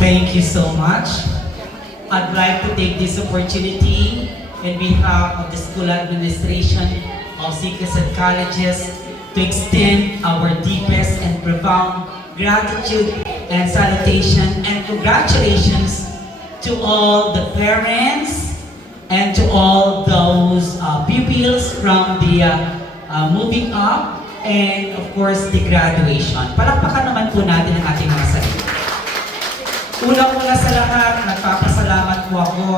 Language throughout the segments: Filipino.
Thank you so much. I'd like to take this opportunity in behalf of the school administration of CCASET Colleges to extend our deepest and profound gratitude and salutation and congratulations to all the parents and to all those pupils from the moving up and of course the graduation. Palakpakan naman po natin ang ating mga sarili. Unang-una sa lahat, nagpapasalamat po ako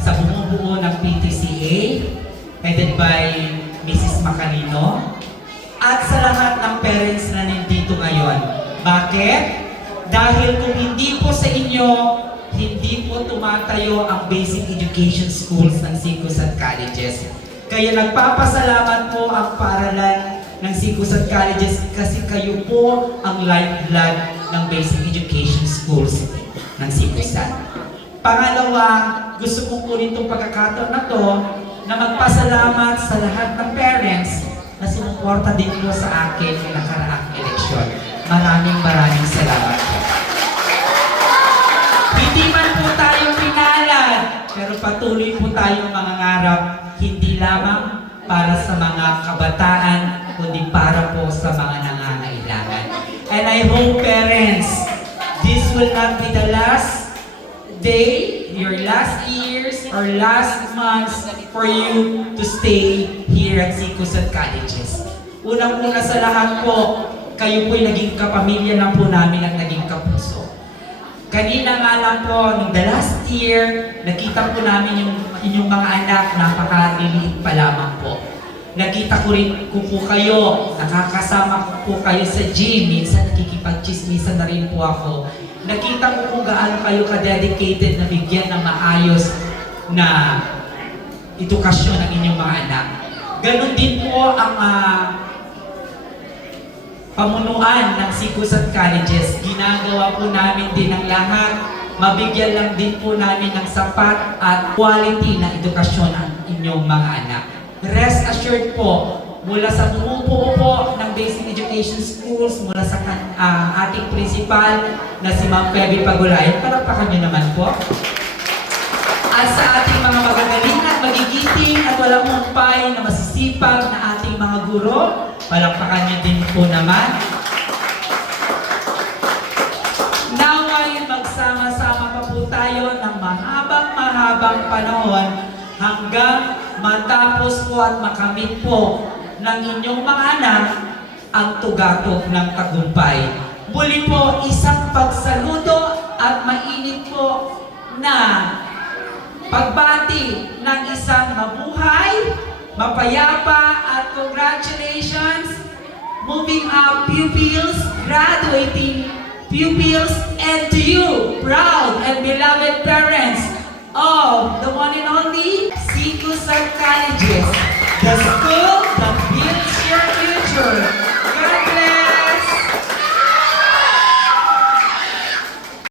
sa bumubuo ng PTCA, headed by Mrs. Macarino, at sa lahat ng parents na nandito ngayon. Bakit? Dahil kung hindi po sa inyo, hindi po tumatayo ang basic education schools ng CCASET Colleges. Kaya nagpapasalamat po ang paaralan ng CCASET Colleges kasi kayo po ang lifeblood ng basic education schools ng CCASET. Pangalawa, gusto ko po nitong pagkakataon na to na magpasalamat sa lahat ng parents na sumuporta din po sa akin ng nakaraang eleksyon. Maraming salamat po. Hindi man po tayo pinalad, pero patuloy po tayong mangangarap, hindi lamang para sa mga kabataan, kundi para po sa mga nangangailangan. And I hope parents, this will not be the last day, your last years, or last months for you to stay here at CCASET Colleges. Unang-una sa lahat po, kayo po'y naging kapamilya lang po namin at naging kapuso. Kanina nga lang po, nung the last year, nakita po namin yung inyong mga anak, napakaliliit pa lamang po. Nakita ko rin po kayo, nakakasama ko po kayo sa gym, minsan nakikipag-chismisan na rin po ako. Nakita ko kung gaano kayo ka-dedicated na bigyan ng maayos na edukasyon ng inyong mga anak. Ganon din po ang pamunuan ng CCASET Colleges. Ginagawa po namin din ang lahat. Mabigyan lang din po namin ng sapat at quality na edukasyon ang inyong mga anak. Rest assured po, mula sa bumubuo po ng basic education schools, mula sa ating principal na si Ma'am Feby Pagulayan, palakpakan niyo naman po. At sa ating mga magagaling at magigiting at walang humpay na masisipag na ating mga guro, palakpakan niyo din po naman. Naway magsama-sama pa po tayo ng mahabang panahon hanggang matapos po at makamit po ng inyong mga anak ang tugatog ng tagumpay. Muli po, isang pagsaludo at mainit po na pagbati ng isang mabuhay, mapayapa at congratulations, moving up pupils, graduating pupils, and to you, proud and beloved parents of the one and only CCASET Colleges.